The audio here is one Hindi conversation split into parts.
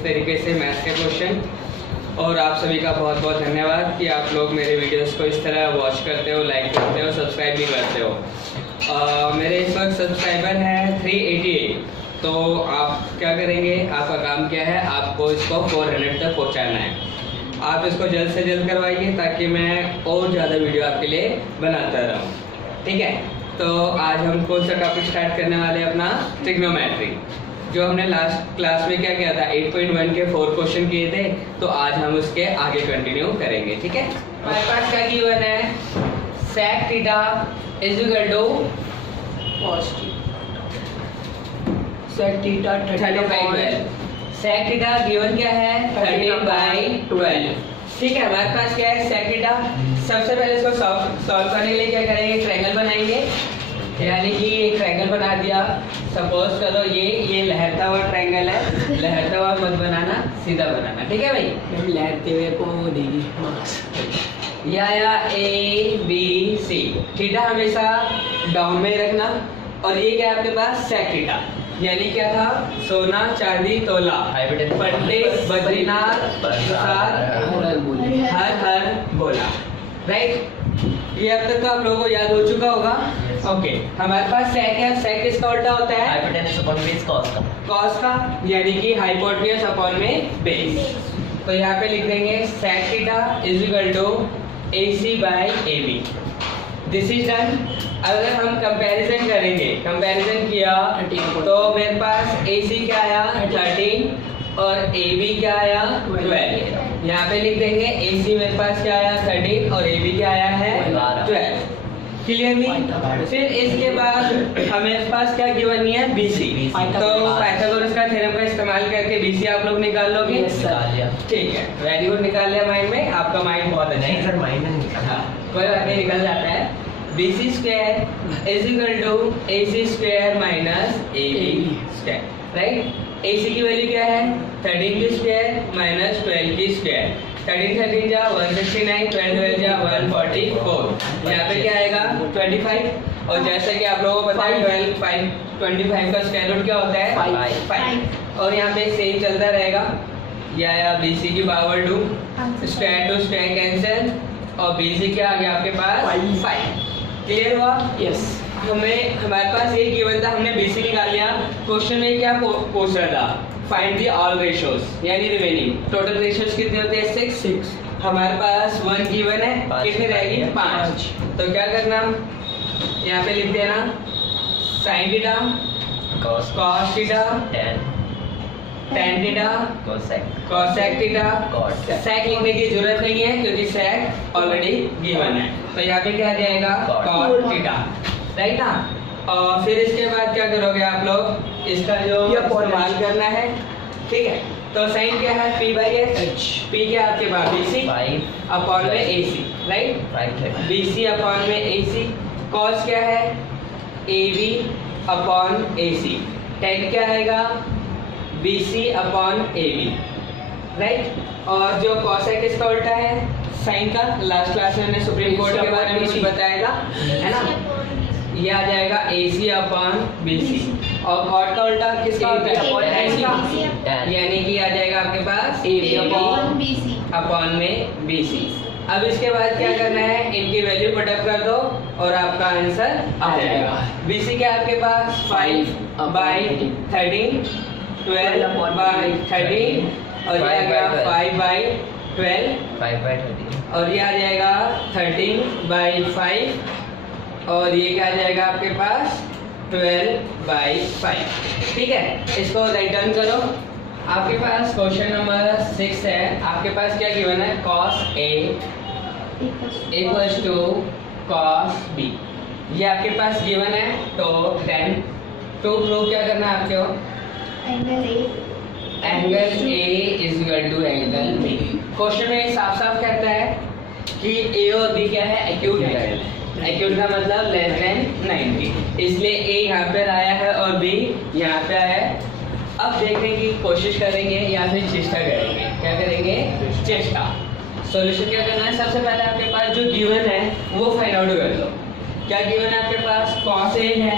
इस तरीके से मैथ्स के क्वेश्चन। और आप सभी का बहुत बहुत धन्यवाद कि आप लोग मेरे वीडियोस को इस तरह वॉच करते हो, लाइक करते हो, सब्सक्राइब भी करते हो। मेरे इस वक्त सब्सक्राइबर हैं 388। तो आप क्या करेंगे, आपका काम क्या है, आपको इसको 400 तक पहुंचाना है। आप इसको जल्द से जल्द करवाइए ताकि मैं और ज़्यादा वीडियो आपके लिए बनाता रहूँ, ठीक है। तो आज हम कौन सा टॉपिक स्टार्ट करने वाले हैं, अपना ट्रिग्नोमेट्री। जो हमने लास्ट क्लास में क्या किया था, 8.1 के 4 क्वेश्चन किए थे, तो आज हम उसके आगे कंटिन्यू करेंगे, ठीक है। हमारे पास क्या गिवन है, sec theta is equal to cos sec theta 30/12। sec theta given क्या है, 30/12, ठीक है। हमारे पास क्या है, sec थीटा। सबसे पहले इसको सॉल्व करने के लिए क्या करेंगे, ट्रायंगल बनाएंगे। यानी कि एक ट्रायंगल बना दिया, सपोज करो ये लहरता हुआ ट्रायंगल है, लहरता हुआ मत बनाना, सीधा बनाना, ठीक है भाई। लहरते हुए को देगी मार्क्स। या ए बी सी, थीटा हमेशा डाउन में रखना। और ये क्या है आपके पास, सेक थीटा, यानी क्या था, सोना चांदी तोला पंडित बद्रीनाथ हर हर बोला, राइट। ये अब तक तो आप लोगों को याद हो चुका होगा। ओके, हमारे पास सेक है। सेक किसका उल्टा होता है, हाइपोटेनस अपॉन बेस कॉस का, यानी कि हाइपोटेनस अपॉन में बेस। तो यहाँ पे लिख देंगे sec theta is equal to AC by AB। This is done. अगर हम कंपैरिजन करेंगे, कंपैरिजन किया तो मेरे पास AC क्या आया 13 और AB क्या आया 12। यहाँ पे लिख देंगे AC मेरे पास क्या आया 13 और AB क्या आया है 12। क्लियरली। फिर इसके बाद हमें पास क्या गिवन है, BC। तो पाइथागोरस का थ्योरम का इस्तेमाल करके BC आप लोग निकाल लोगे, ठीक है। वेरी गुड, निकाल लिया माइंड में, आपका माइंड बहुत अच्छा है। सर माइंड में कोई बात नहीं, निकल जाता है। BC square is equal to AC square minus AB square, right. AC की वैल्यू क्या है, 13 की स्क्वायर माइनस 12 की स्क्वायर। 13 जा 169, 12 जा 144। यहाँ पे क्या आएगा 25। और जैसा कि आप लोगों को पता है 25 का स्क्वायर रूट क्या होता है 5। और यहाँ पे सेम चलता रहेगा, या BC की power 2, square to square cancel, और BC क्या आ गया आपके पास 5। क्लियर हुआ, यस। हमारे पास एक गिवन था, हमने BC निकाल लिया। क्वेश्चन में क्या पूछ रहा था, फाइंड द ऑल रेशियोज, यानी रिमेनिंग टोटल रेशियोज कितने होते हैं 6। हमारे पास 1 गिवन है, कितनी रहेगी 5। तो क्या करना, यहाँ पे लिख देना sin theta cos theta tan theta cosec theta. sec लिखने की जरूरत नहीं है क्योंकि sec ऑलरेडी गिवन है। तो यहाँ पे क्या आ जाएगा cot थीटा, राइट ना। और फिर इसके बाद क्या करोगे आप लोग, इसका जो इस्तेमाल करना है, ठीक है। तो साइन क्या है P/H, P क्या है आपके पास BC अपॉन में AC, राइट। BC अपॉन में AC। cos क्या है AB अपॉन AC। tan क्या आएगा BC अपॉन AB, राइट। और जो cosec इसका उल्टा है साइन का, लास्ट क्लास में मैंने सुप्रीम कोर्ट के बारे में कुछ बताया था, है ना। ये आ जाएगा AC अपॉन BC। और cot का उल्टा किसका होता है AC, यानी कि आ जाएगा आपके पास AB अपॉन BC अपॉन में BC। अब इसके बाद क्या करना है, इनकी वैल्यू पुटअप कर दो और आपका आंसर आ जाएगा। BC क्या आपके पास 5/13, 12/13, और ये आ गया 5/12, 5/13, और ये आ जाएगा 13/5, और ये क्या आ जाएगा आपके पास 12/5, ठीक है। इसको रिटर्न करो। आपके पास क्वेश्चन नंबर 6 है। आपके पास क्या गिवन है, cos A equals to cos B, ये आपके पास गिवन है। तो देन टू प्रूव क्या करना है आपको, angle A is equal to angle B। Question में साफ साफ कहता है कि A और B क्या है, एक्यूट एंगल है। एक्यूट का मतलब लेस देन 90, इसलिए A यहाँ पर आया है और B यहाँ पे आया है। अब देखने की कोशिश करेंगे या फिर चेष्टा करेंगे, क्या करेंगे, चेष्टा। सॉल्यूशन क्या करना है, सबसे पहले आपके पास जो गिवन है वो फाइंड आउट कर लो। क्या गिवन है आपके पास, cos A है,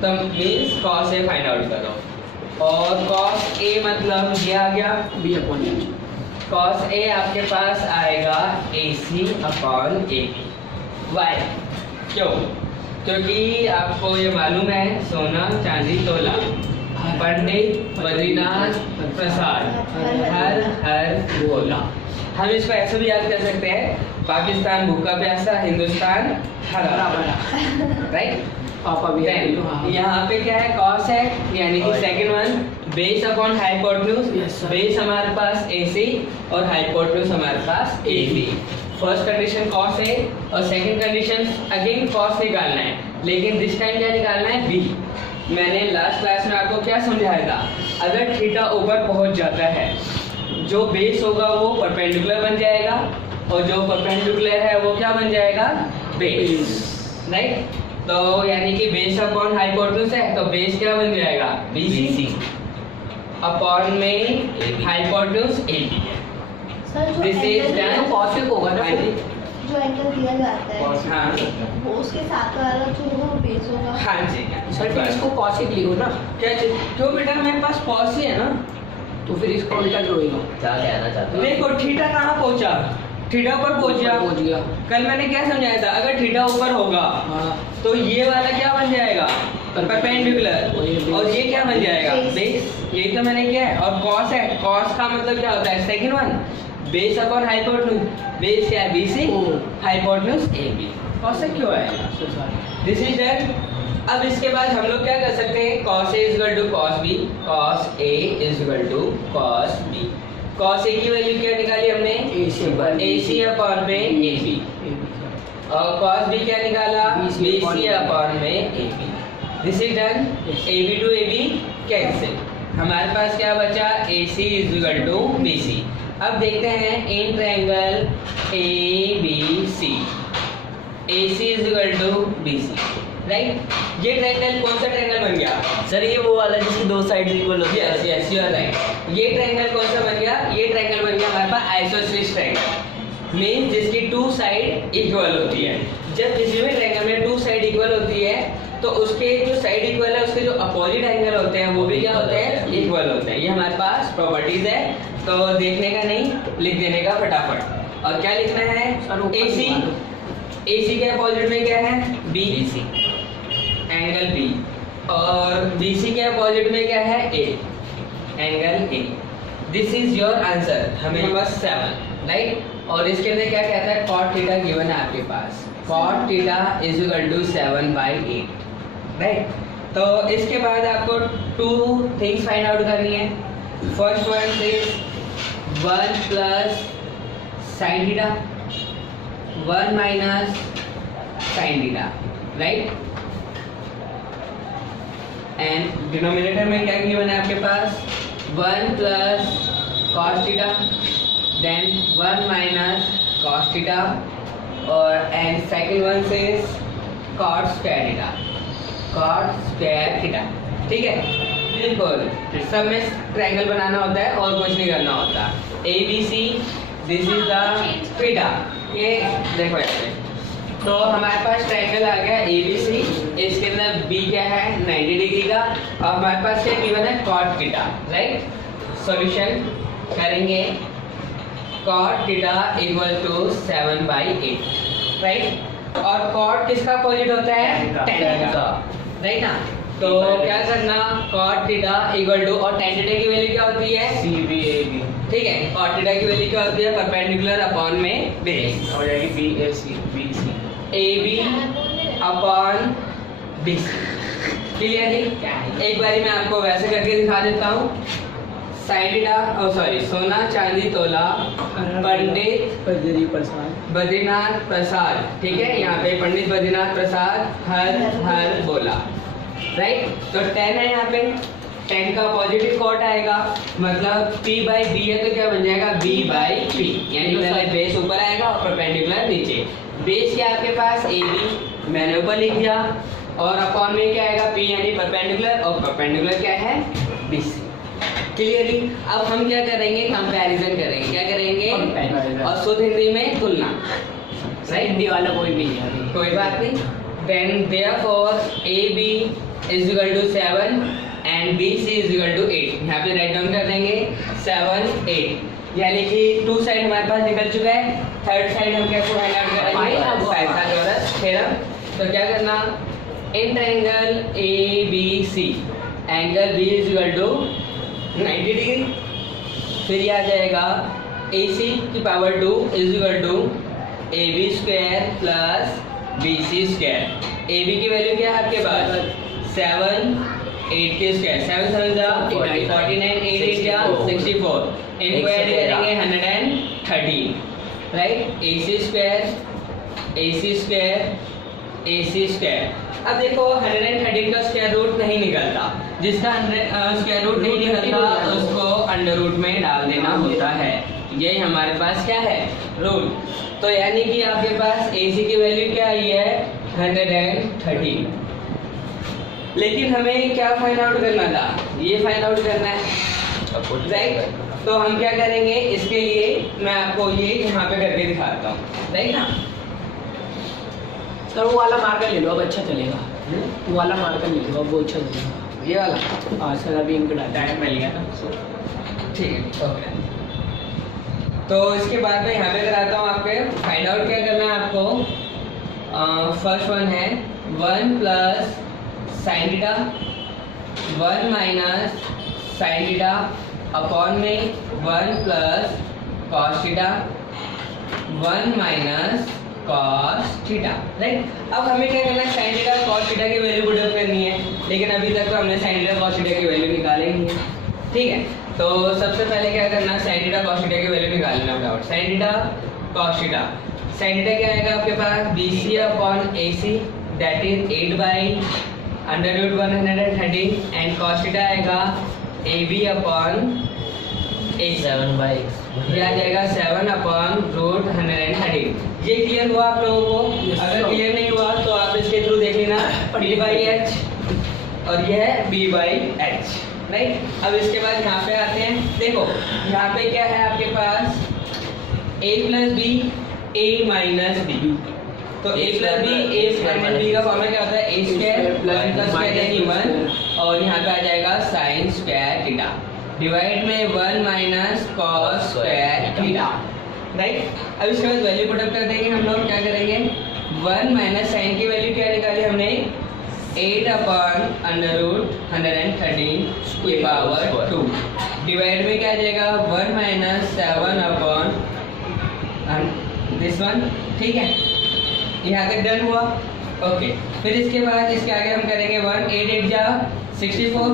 तो means cos A find out करो। और cos A मतलब ये आ गया B upon H. cos A आपके पास आएगा AC अपॉन AB। वाई क्यों? क्योंकि आपको ये मालूम है सोना चांदी तोला पंडित बद्रीनाथ प्रसाद हर हर बोला। हम इसको ऐसे भी याद कर सकते हैं, पाकिस्तान भूखा प्यासा हिंदुस्तान हरा भरा, राइट। पापा भी यहाँ पे क्या है cos है, यानी कि second one base upon hypotenuse. Yes, sir. Base हमारे पास AC और हाइपोटेन्यूज हमारे पास AB। फर्स्ट कंडीशन cos है और सेकंड कंडीशन अगेन cos निकालना है, लेकिन दिस टाइम क्या निकालना है B। मैंने लास्ट क्लास में आपको क्या समझाया था, अगर थीटा ऊपर पहुंच जाता है जो बेस होगा वो परपेंडिकुलर बन जाएगा और जो परपेंडिकुलर है वो क्या बन जाएगा, बेस, राइट। तो यानी कि बेस अपॉन हाइपोटेन्यूज है तो बेस क्या बन जाएगा, BC अपॉन में हाइपोटेन्यूज AB। सर जो This is angle done। Cosec होगा ना हाँ जी, जो एंगल दिया जाता है हाँ वो उसके साथ वाला जो होगा वो बेस होगा। हाँ जी। सर फिर इसको कॉसिक लिखो ना, क्या चीज? क्यों बेटा, मेरे पास cos ही है ना। तो फिर इसका उल्टा जो होगा क्या कहना चाहता हूँ? देखो थीटा कहाँ पहुंचा, थीटा ऊपर पहुंच गया। कल मैंने क्या समझाया था, अगर थीटा ऊपर होगा हाँ तो ये वाला क्या बन जाएगा, परपेंडिकुलर, और ये base। और ये क्या बन जाएगा, Base। बेस। यही तो मैंने किया है। और cos है, cos का मतलब क्या होता है, second one base upon hypotenuse. Base क्या है, BC, हाइपोटेन्यूज AB। cos क्यों आएगा, दिस इज डन। अब इसके बाद हम लोग क्या कर सकते हैं, cos A equal to cos B, cos A equal to cos B। cos A की वैल्यू क्या निकाली हमने, AC अपॉन में AB, और cos B क्या निकाला, BC अपॉन में AB। This is done. AB to AB cancel, हमारे पास क्या बचा, AC इक्वल टू BC। अब देखते हैं in triangle ABC, AC equal to BC, right. ये ट्रायंगल कौन सा ट्रायंगल बन गया, सर ये वो वाला जिसकी दो साइड इक्वल होती यस है। Yes you are right. ये ट्रायंगल कौन सा बन गया, ये ट्रायंगल बन गया हमारे पास आइसोसेलेस ट्रायंगल, मींस जिसकी टू साइड इक्वल होती है। जब किसी भी ट्रायंगल में टू साइड इक्वल होती है तो उसके जो साइड इक्वल है उसके जो अपोजिट एंगल होते हैं वो भी क्या होते हैं, इक्वल होते हैं। ये हमारे पास प्रॉपर्टीज है, तो देखने का नहीं, लिख देने का फटाफट। और क्या लिखना है, AC, AC के अपोजिट में क्या है, BC एंगल B, और BC के अपोजिट में क्या है, A angle A। This is your answer, हमें बस 7, राइट। और इसके अंदर क्या कहता है, cot थीटा गिवन है आपके पास, cot theta is equal to 7/8, right. तो इसके बाद आपको 2 थिंग्स फाइंड आउट करनी है। First one is 1 plus sine theta, 1 minus sine theta, right. And denominator में क्या गिवन है आपके पास, 1 plus cos theta, then 1 minus cos theta, और एंड सेकंड वन से cot square theta, cot square theta, ठीक है। बिल्कुल सब में ट्रायंगल बनाना होता है और कुछ नहीं करना होता। ABC, this is the theta, ये देखो ऐसे। तो हमारे पास ट्रायंगल आ गया ABC, इसके अंदर B क्या है, 90 डिग्री का, और हमारे पास क्या गिवन है, cot थीटा, राइट। सॉल्यूशन करेंगे, cot theta equal to 7/8, right. और cot किसका अपोजिट होता है, tan का, राइट ना। तो क्या करना, cot थीटा इक्वल टू, और tan थीटा की वैल्यू क्या होती है, CBAB ठीक है। cot थीटा की वैल्यू क्या होती है, परपेंडिकुलर अपॉन में बेस, हो जाएगी BC AB upon BC। Clearly, एक बारी मैं आपको वैसे करके दिखा देता हूँ। साइन थीटा, सॉरी, सोना चांदी तोला पंडित बद्रीनाथ प्रसाद, ठीक है। यहाँ पे पंडित बद्रीनाथ प्रसाद हर हर बोला, राइट। तो 10 है यहाँ पे, 10 का पॉजिटिव कॉट आएगा, मतलब P/B है तो क्या बन जाएगा, B/P, यानी पहले बेस ऊपर आएगा और परपेंडिकुलर नीचे। बेस क्या आपके पास, AB, मैंने ऊपर लिख दिया, और अपॉन में क्या आएगा, P यानी परपेंडिकुलर, और परपेंडिकुलर क्या है, BC। क्लियरली, अब हम क्या करेंगे, कंपैरिजन करेंगे, क्या करेंगे, और शुद्ध हिंदी में तुलना, सही हिंदी वाला कोई भी नहीं है, कोई बात नहीं। Then therefore AB is equal to 7 and B C is equal to 8। यहाँ पे राइट डाउन कर देंगे 7 8, यानी कि 2 साइड हमारे पास निकल चुका है। थर्ड साइड हम कैसे फाइंड आउट करेंगे? Pythagoras theorem. तो क्या करना, in triangle A B C angle B is equal to 90 degree. फिर ये आ जाएगा ए सी की power 2 is equal to A B square plus B C square. A B की वैल्यू क्या है आपके पास? 7 8 के स्क्वायर, 7 7 जा 49, 8 8 जा 64, इनको ऐड करेंगे 113, राइट। ए सी स्क्वायर ए सी स्क्वायर ए सी स्क्वायर। अब देखो 113 का स्क्वायर रूट नहीं निकलता, जिसका स्क्वायर रूट नहीं निकलता उसको अंडर रूट में डाल देना होता है। ये हमारे पास क्या है? रूल। तो यानी कि आपके पास ए सी की वैल्यू क्या आई है? 113। लेकिन हमें क्या फाइंड आउट करना था? ये फाइंड आउट करना है, राइट। तो हम क्या करेंगे, इसके लिए मैं आपको ये यहाँ पे करके दिखाता हूँ, राइट ना। सर वो वाला मार्कर ले लो, अब अच्छा चलेगा। वो वाला मार्कर ले लो, अब वो अच्छा चलेगा। ये वाला? हाँ सर, अभी इनको डाल टाइम मिल गया ना। ठीक है, ओके। तो इसके बाद मैं यहाँ पे कराता हूँ आपके फाइंड आउट क्या करना है आपको। फर्स्ट वन है 1 plus sine theta 1 minus sine theta upon में 1 plus cos theta 1 minus cos theta, right. अब हमें क्या करना है, साइन थीटा कॉस थीटा की वैल्यू पुट अप करनी है, लेकिन अभी तक तो हमने साइन थीटा कॉस थीटा की वैल्यू निकाली नहीं है, ठीक है। तो सबसे पहले क्या करना है, साइन थीटा कॉस थीटा की वैल्यू निकालना फटाफट। Sine theta cos theta, sine theta क्या आएगा आपके पास? BC upon AC, that is 8 by under root 113, and cos theta आएगा AB अपॉन AC, 7 बाई ये आ जाएगा 7 अपॉन रूट 113। ये क्लियर हुआ आप लोगों को? अगर क्लियर नहीं हुआ तो आप इसके थ्रू देख लेना, D बाई H और ये है B बाई H, राइट। अब इसके बाद यहाँ पे आते हैं, देखो यहाँ पे क्या है आपके पास? A plus B A minus B. तो A plus B A square B का फॉर्मूला क्या होता है? A स्क्वायर प्लस का स्क्वायर यानी 1, और यहाँ पे आ जाएगा साइन स्क्वायर थीटा डिवाइड में 1 minus cos square theta, right. अब इसके बाद वैल्यू पुट अप कर देंगे हम लोग। क्या करेंगे? 1 माइनस साइन की वैल्यू क्या निकाली हमने? 8 अपॉन अंडर रूट 113 की पावर 2 डिवाइड में क्या आ जाएगा? 1 माइनस 7 अपॉन दिस वन, ठीक है। यहाँ तक डन हुआ, ओके। फिर इसके बाद इसके आगे हम करेंगे 1 8 8 जा 64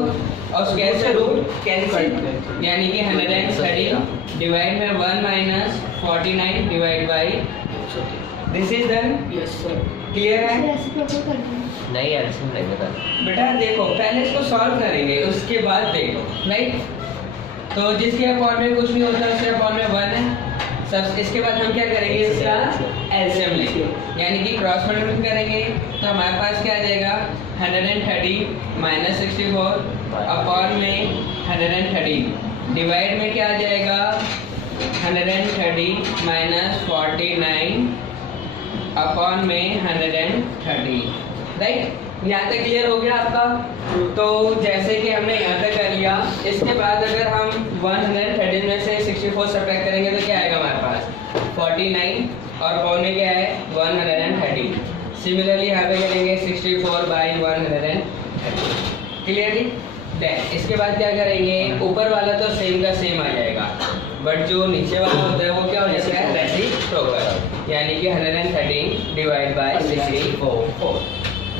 और स्क्वायर से रूट कैंसिल, यानी कि 130 डिवाइड में 1 minus 49 divide by this is done. Yes sir. Clear है? रेसिप्रोकल कर देंगे। नहीं एल्सियम नहीं बता। बेटा देखो, पहले इसको सॉल्व करेंगे उसके बाद देखो, राइट। तो जिसके अपॉन में कुछ नहीं होता उसके अपॉन में 1 है सब। इसके बाद हम क्या करेंगे? इसका एलसीएम लेंगे, यानी कि क्रॉस मल्टीप्लिकेशन करेंगे। तो हमारे पास क्या आ जाएगा? 130 माइनस 64 अपॉन में 113 डिवाइड में क्या आ जाएगा? 130 माइनस 49 अपॉन में 130, राइट। यहाँ तक क्लियर हो गया आपका? तो जैसे कि हमने यहाँ तक कर लिया, इसके बाद अगर हम 113 में से 64 सब्ट्रैक्ट करेंगे तो क्या आएगा हमारे पास? 49 और कौन में क्या है? 130। सिमिलरली यहाँ पे करेंगे 64 बाई 130, क्लियरली देन इसके बाद क्या करेंगे? ऊपर वाला तो सेम का सेम आ जाएगा, बट जो नीचे वाला होता है वो क्या हो जाएगा? रेसिप्रोकल, यानी कि 113 डिवाइड बाई 64,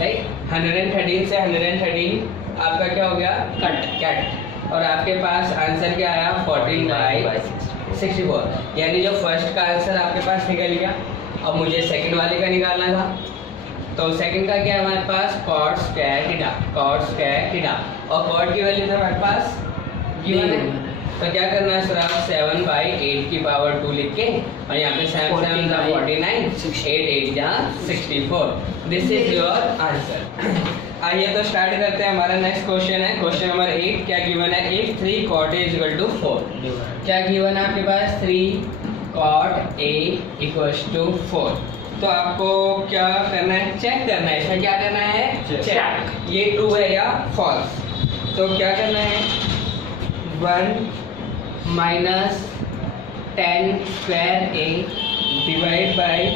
राइट। 113 से 113 आपका क्या हो गया? कट। और आपके पास आंसर क्या आया? 14 बाई 64, यानी जो फर्स्ट का आंसर आपके पास निकल गया। अब मुझे सेकंड वाले का निकालना था, तो सेकंड का क्या है हमारे पास? Cot square theta, cot square theta, और कॉट की वैल्यू तो हमारे पास गिवन है। तो क्या करना है सर? आप 7 बाई 8 की पावर 2 लिख के, और यहाँ पे 7 7 जा 49, 8 8 जा 64, दिस इज योर आंसर। आइए तो स्टार्ट करते हैं। हमारा नेक्स्ट क्वेश्चन है क्वेश्चन नंबर 8। क्या गिवन है? if 3 cot a is equal to 4, क्या गिवन है आपके पास? 3 cot a equals to 4। तो आपको क्या करना है? चेक करना है। इसमें क्या करना है? चेक, ये ट्रू है या फॉल्स। तो क्या करना है, 1 minus 10 square A divide by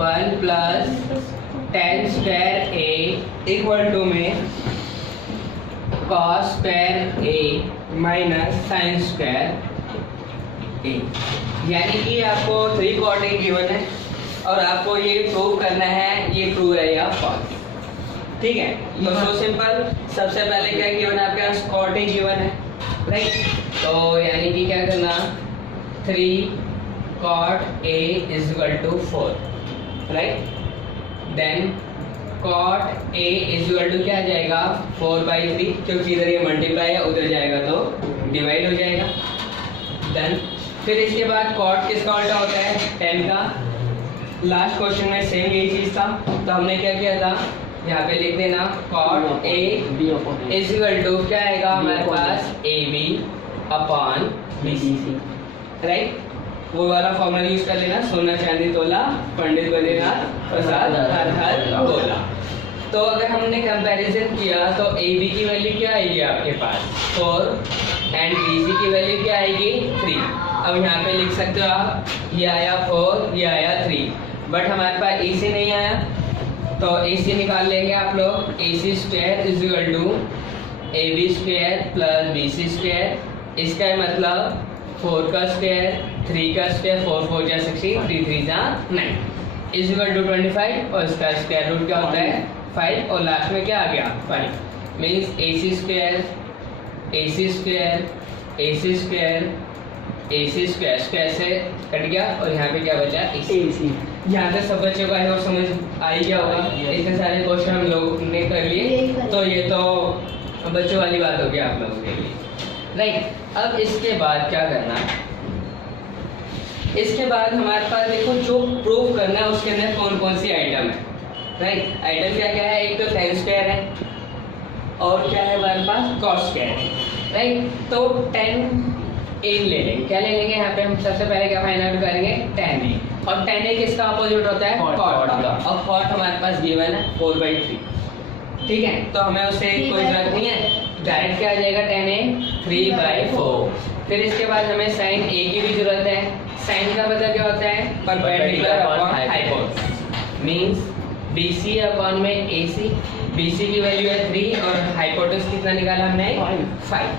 1 plus 10 square A equal to में cos square A minus sine square A. यानी कि आपको 3 cot ए गिवन है और आपको ये प्रूव करना है ये ट्रू है या फॉल्स। ठीक है, तो सो सिंपल। सबसे पहले क्या गिवन है आपके पास, cot ए गिवन है, राइट। तो यानी कि क्या करना, 3 cot a is equal to 4, right. Then cot a is equal to क्या आ जाएगा, 4/3, क्योंकि इधर ये मल्टीप्लाई है उधर जाएगा तो डिवाइड हो जाएगा। देन फिर इसके बाद cot किसका उल्टा होता है, 10 का। लास्ट क्वेश्चन में सेम यही चीज था, तो हमने क्या किया था, यहाँ पे लिख देना cot a is equal to क्या आएगा हमारे पास, ab अपॉन bc, राइट। वो वाला फॉर्मूला यूज कर लेना, सोना चांदी तोला पंडित बद्रीनाथ प्रसाद हर हर बोला। तो अगर हमने कंपैरिजन किया तो AB की वैल्यू क्या आएगी आपके पास, 4 एंड BC की वैल्यू क्या आएगी, 3। अब यहाँ पे लिख सकते हो आप, ये आया 4, ये आया 3, बट हमारे पास AC नहीं आया, तो AC निकाल लेंगे आप लोग। AC square is equal to AB square plus BC square. इसका मतलब 4 का स्क्वायर, 3 का स्क्वायर, 4 4 जा 16, 3 3 जा 9 इज इक्वल टू 25, और इसका स्क्वायर रूट क्या होता है, 5, और लास्ट में क्या आ गया, 5। Means AC square, AC square, AC square, AC square, square से कट गया और यहाँ पे क्या बचा, AC। यहाँ तक सब बच्चों का और समझ आ ही गया होगा। इतने सारे क्वेश्चन हम लोग ने कर लिए, तो ये तो बच्चों वाली बात होगी आप लोगों के लिए, राइट। अब इसके बाद क्या करना है, इसके बाद हमारे पास देखो जो प्रूव करना है उसके अंदर कौन कौन सी आइटम है, राइट। आइटम क्या क्या है, एक तो tan स्क्वायर है और क्या है हमारे पास, cos स्क्वायर है, राइट। तो tan a ले लेंगे, क्या ले लेंगे यहाँ पे हम सबसे पहले क्या फाइंड आउट करेंगे, tan a। और tan a किसका अपोजिट होता है, cot का, और cot हमारे पास गिवन है 4/3। ठीक है, तो हमें उससे कोई जरूरत नहीं है, डायरेक्ट क्या आ जाएगा, tan a 3/4। फिर इसके बाद हमें sin a की भी जरूरत है। sin का मतलब क्या होता है, perpendicular upon hypotenuse. Means BC upon में AC, BC की वैल्यू है 3 और हाइपोटेनस कितना निकाला हमने, 5,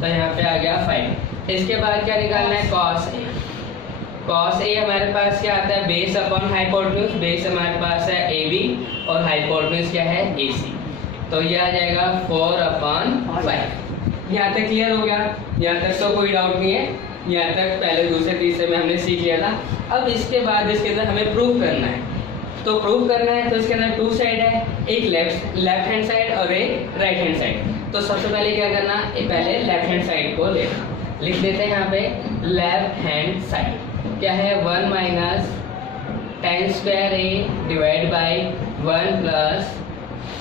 तो यहाँ पे आ गया 5। इसके बाद क्या निकालना है, cos a। cos a हमारे पास क्या आता है, बेस अपॉन हाइपोटेनस। बेस हमारे पास है AB और हाइपोटेनस क्या है, AC, तो ये आ जाएगा 4/5। यहाँ तक क्लियर हो गया, यहाँ तक तो कोई डाउट नहीं है। यहाँ तक पहले दूसरे तीसरे में हमने सीख लिया था। अब इसके बाद इसके अंदर हमें प्रूव करना है, तो प्रूव करना है तो इसके अंदर 2 साइड है, एक लेफ्ट हैंड साइड और एक राइट हैंड साइड। तो सबसे पहले क्या करना, पहले लेफ्ट हैंड साइड को लेना, लिख देते हैं यहाँ पे लेफ्ट हैंड साइड क्या है, 1 minus tan square a divide by 1 plus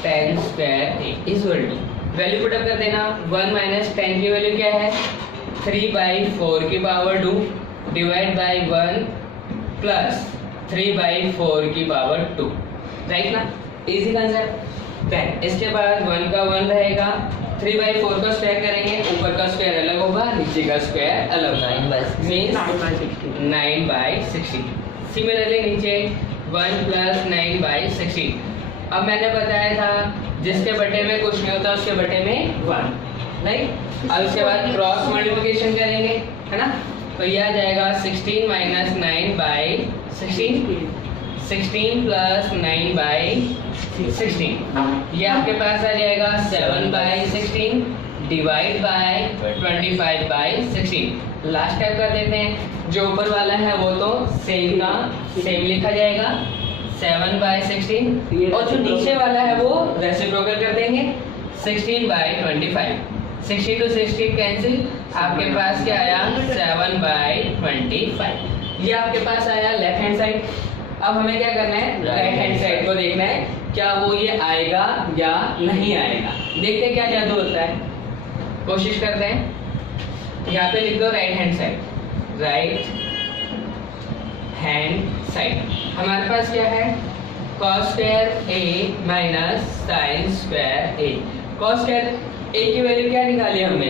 tan square a is equal to, value put up कर देना। 1 माइनस tan की वैल्यू क्या है, 3/4 की पावर 2 डिवाइड बाई 1 प्लस 3/4 की पावर 2, राइट ना, इजी कंसेप्ट। देन इसके बाद 1 का 1 रहेगा, 3/4 का स्क्वायर करेंगे, ऊपर का स्क्वायर अलग होगा, नीचे का स्क्वायर अलग होगा, मींस 9/16। सिमिलरली नीचे 1 प्लस 9/16। अब मैंने बताया था जिसके बटे में कुछ नहीं होता उसके बटे में 1, राइट। अब इसके बाद क्रॉस मल्टीप्लिकेशन करेंगे, है ना, तो ये आ जाएगा 16 माइनस 9/16, 16 प्लस 9/16, ये आपके पास आ जाएगा 7/16 डिवाइड बाय 25/16। लास्ट स्टेप कर देते हैं, जो ऊपर वाला है वो तो सेम का सेम लिखा जाएगा 7/16, और जो नीचे वाला है वो रेसिप्रोकल कर देंगे 16/25। 60 to 60 कैंसिल, आपके पास क्या आया 7/25, ये आपके पास आया लेफ्ट हैंड साइड। अब हमें क्या करना है, राइट हैंड साइड को देखना है क्या वो ये आएगा या नहीं आएगा। देखते हैं क्या जादू होता है, कोशिश करते हैं। यहाँ पे लिख दो right hand side, right hand side हमारे पास क्या है, cos square a minus sin square a। cos square A की वैल्यू क्या निकाली हमने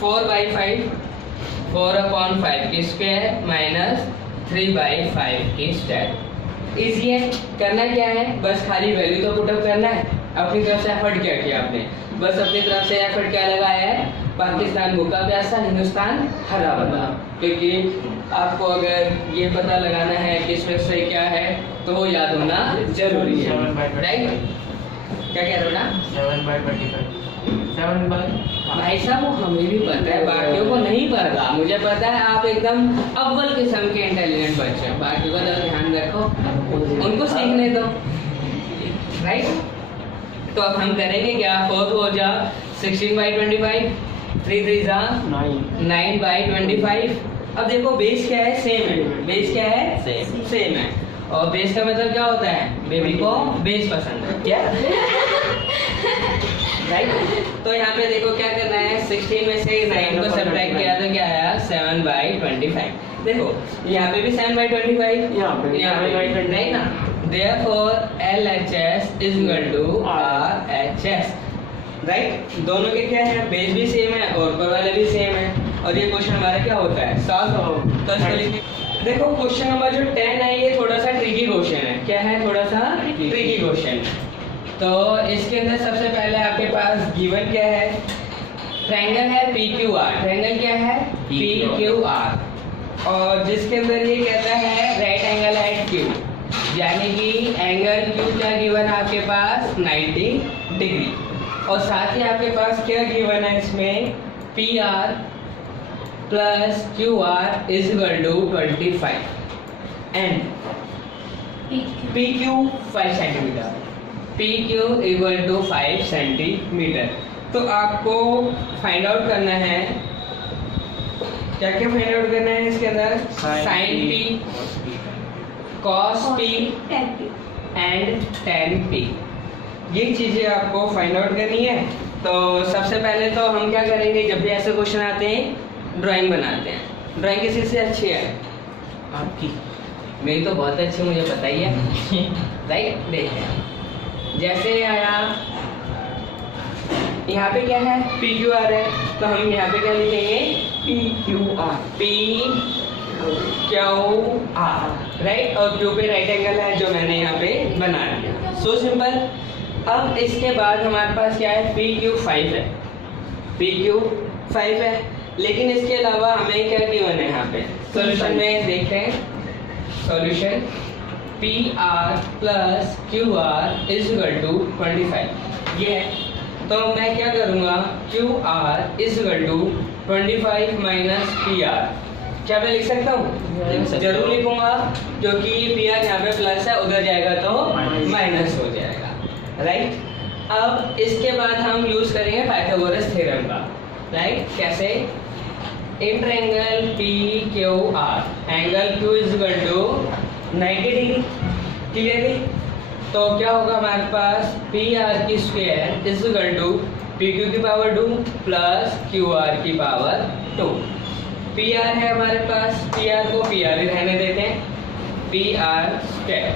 4/5 4/5 की स्क्वायर माइनस 3/5 की स्क्वायर। इजी है। करना क्या है, बस खाली वैल्यू तो पुटअप करना है। अपनी तरफ से एफर्ट क्या किया आपने, बस अपनी तरफ से एफर्ट क्या लगाया है, पाकिस्तान भूखा प्यासा हिंदुस्तान हरा भरा। क्योंकि आपको अगर ये पता लगाना है कि इसमें से क्या है तो वो याद होना जरूरी है, राइट? क्या कह रहे हो ना? 7/25 7/, भाई साहब वो हमें भी पता है, बाकियों को नहीं पता। मुझे पता है आप एकदम अव्वल किस्म के इंटेलिजेंट बच्चे हैं, बाकियों का तो ध्यान रखो, उनको सीखने दो, राइट? तो अब हम करेंगे क्या, 4 हो जा 16/25, 3 3 जा 9/25। अब देखो बेस क्या है, सेम है। बेस क्या है, सेम है। और बेस का मतलब क्या होता है, बेबी को बेस पसंद है, क्या? राइट? तो यहाँ पे देखो क्या करना है, 16 में से 9 को सब्ट्रैक्ट किया तो क्या आया 7/25। देखो यहाँ पे भी 7/25, यहाँ पे नहीं ना। Therefore LHS is equal to RHS, right? दोनों के क्या है, बेस भी सेम है और ऊपर वाले भी सेम है। और ये क्वेश्चन हमारा क्या होता है, सॉल्व। तो इसको लिखिए। देखो क्वेश्चन नंबर जो 10 है ये थोड़ा सा ट्रिकी क्वेश्चन है। क्या है, थोड़ा सा ट्रिकी क्वेश्चन है। तो इसके अंदर सबसे पहले आपके पास गिवन क्या है, ट्रायंगल है PQR। ट्रायंगल क्या है, PQR। और जिसके अंदर ये कहता है राइट एंगल एट Q, यानी कि एंगल Q क्या गिवन है आपके पास 90 डिग्री। और साथ ही आपके पास क्या गिवन है इसमें, PR plus QR is equal to 25 and PQ 5 centimetre. PQ equal to 5 centimetre. तो आपको फाइंड आउट करना है, क्या क्या फाइंड आउट करना है इसके अंदर, sine P, cos P and tan P। ये चीजें आपको फाइंड आउट करनी है। तो सबसे पहले तो हम क्या करेंगे, जब भी ऐसे क्वेश्चन आते हैं ड्राइंग बनाते हैं। ड्राइंग किसी से अच्छी है आपकी? मेरी तो बहुत अच्छी, मुझे पता ही है, राइट? देखते हैं जैसे आया यहाँ पे क्या है, PQR है, तो हम यहाँ पे क्या लिखेंगे, PQR, राइट? और Q पे राइट एंगल है जो मैंने यहाँ पे बना दिया, सो सिंपल। अब इसके बाद हमारे पास क्या है, PQ 5 है, PQ 5 है। लेकिन इसके अलावा हमें क्या गिवन है यहाँ पे, सॉल्यूशन में देखते हैं। Solution PR plus QR is equal to 25, ये है। तो मैं क्या करूँगा, QR is equal to 25 minus PR। क्या मैं लिख सकता हूँ? जरूर लिखूंगा, क्योंकि PR यहाँ पे प्लस है, उधर जाएगा तो माइनस हो जाएगा, राइट? अब इसके बाद हम यूज करेंगे पाइथागोरस थ्योरम का, राइट? कैसे, in triangle PQR angle Q is equal to 90 degree, clearly? तो क्या होगा हमारे पास, PR की square is equal to PQ की पावर 2 प्लस QR की पावर 2। PR है हमारे पास, PR को PR ही रहने देते हैं, PR स्क्वायर,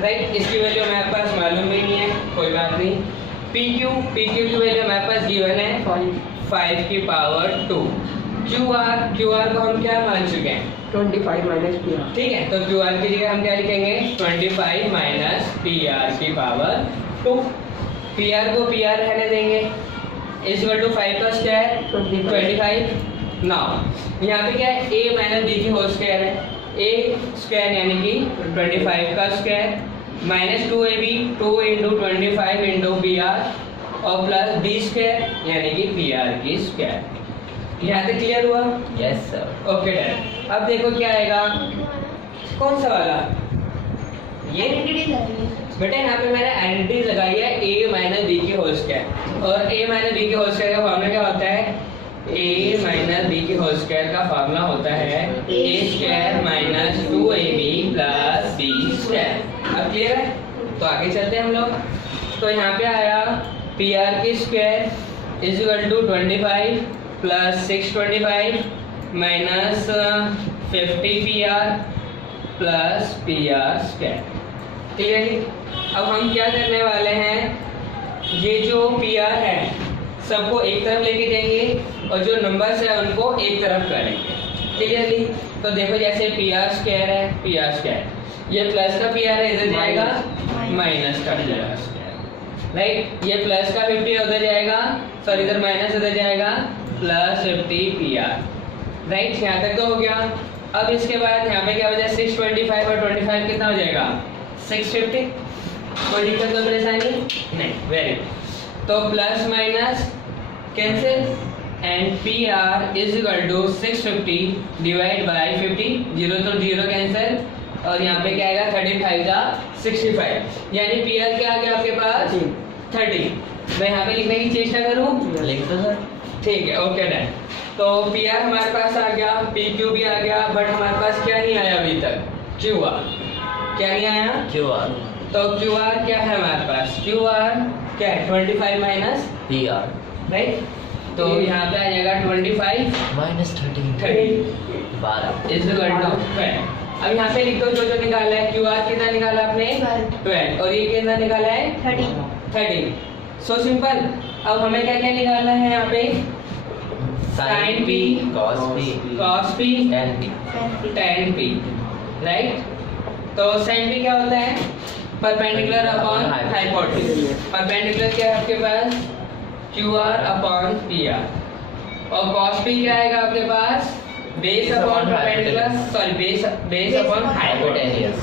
राइट? इसकी वैल्यू हमारे पास मालूम भी नहीं है, कोई बात नहीं। PQ की वैल्यू हमारे पास गिवन है 5 की पावर 2। QR को हम क्या मान चुके हैं, 25 माइनस PR, ठीक है? तो QR की जगह हम क्या लिखेंगे, 25 माइनस PR की पावर 2। PR को PR रहने देंगे, इज इक्वल टू 5 का स्क्वायर 25। नाउ यहाँ पे क्या है, A माइनस B की होल स्क्वायर है, A स्क्वायर यानी कि 25 का square minus 2AB 2 into 25 into PR और प्लस B स्क्वायर यानी कि PR की स्क्वायर। यहाँ तक क्लियर हुआ? Yes sir. Okay done. अब देखो क्या आएगा, कौन सा वाला, ये बेटा यहाँ पे मैंने आइडेंटिटी लगाई है A माइनस B की होल स्क्वायर। और A माइनस B की होल स्क्वायर का फॉर्मूला क्या होता है, A माइनस B की होल स्क्वायर का फॉर्मूला होता है A square minus 2AB plus B square. अब क्लियर है? तो आगे चलते हैं हम लोग। तो यहाँ पे आया PR की square is equal to 25 plus 625 minus 50 PR plus PR square, clearly? अब हम क्या करने वाले हैं, ये जो PR है सबको एक तरफ लेके जाएंगे और जो नंबर्स है उनको एक तरफ करेंगे। क्लियरली? तो देखो जैसे पी आर स्क्वायर है, पी आर स्क्वायर, ये प्लस का पी आर है, इधर जाएगा माइनस का पी आर स्क्वायर, राइट? ये प्लस का 50 उधर जाएगा, सॉरी इधर माइनस उधर जाएगा, प्लस 50 पी आर, राइट? यहाँ तक तो हो गया। अब इसके बाद यहाँ पे क्या हो जाए, 625 और 25 कितना हो जाएगा, 650। कोई दिक्कत कोई परेशानी नहीं, वेरी गुड। तो plus minus cancel and P R is equal to 650 divide by 50, 0 तो 0 कैंसिल, और यहाँ पे क्या आएगा 35 का 65, यानी पी आर क्या आ गया आपके पास 30। मैं यहाँ पे लिखने की चेष्टा करूँ, लिख दो सर। ठीक है, ओके डन। तो पी आर हमारे पास आ गया, पी क्यू भी आ गया, बट हमारे पास क्या नहीं आया अभी तक, क्यू आर। क्या नहीं आया? Q R. तो क्यू आर क्या है हमारे पास, क्यू आर क्या है 25 माइनस पी आर, राइट? तो यहाँ पे आ जाएगा 25 माइनस 30 12 इज इक्वल टू 12। अब यहाँ पे लिख दो जो जो निकाला है, क्यू आर कितना निकाला आपने 12, और ये कितना निकाला है 13। So simple. अब हमें क्या क्या निकालना है यहाँ पे, sin p cos p tan p, right? तो sin p क्या होता है, परपेंडिकुलर अपॉन हाइपोटेन्यूज। परपेंडिकुलर क्या है आपके पास, Q R upon P R, और cos p क्या आएगा आपके पास, base upon perpendicular, sorry base upon hypotenuse,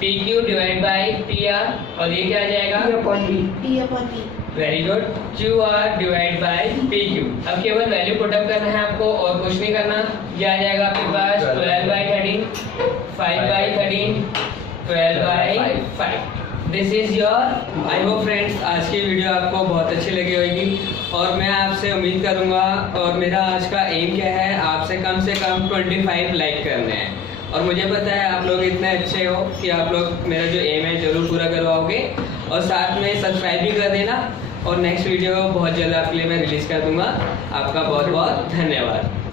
P Q divide by P R, और ये क्या आ जाएगा P upon P। Very good, Q R divide by P Q. अब केवल वैल्यू पुटअप करना है आपको और कुछ नहीं करना। ये आ जाएगा आपके पास 12 by 13, 5 by 13, 12 by 5। This is your. I hope friends आज की वीडियो आपको बहुत अच्छी लगी होगी, और मैं आपसे उम्मीद करूंगा, और मेरा आज का एम क्या है, आपसे कम 25 लाइक करने हैं। और मुझे पता है आप लोग इतने अच्छे हो कि आप लोग मेरा जो एम है जरूर पूरा करवाओगे, और साथ में सब्सक्राइब भी कर देना। और नेक्स्ट वीडियो बहुत जल्द आपके लिए मैं रिलीज कर दूंगा। आपका बहुत बहुत धन्यवाद।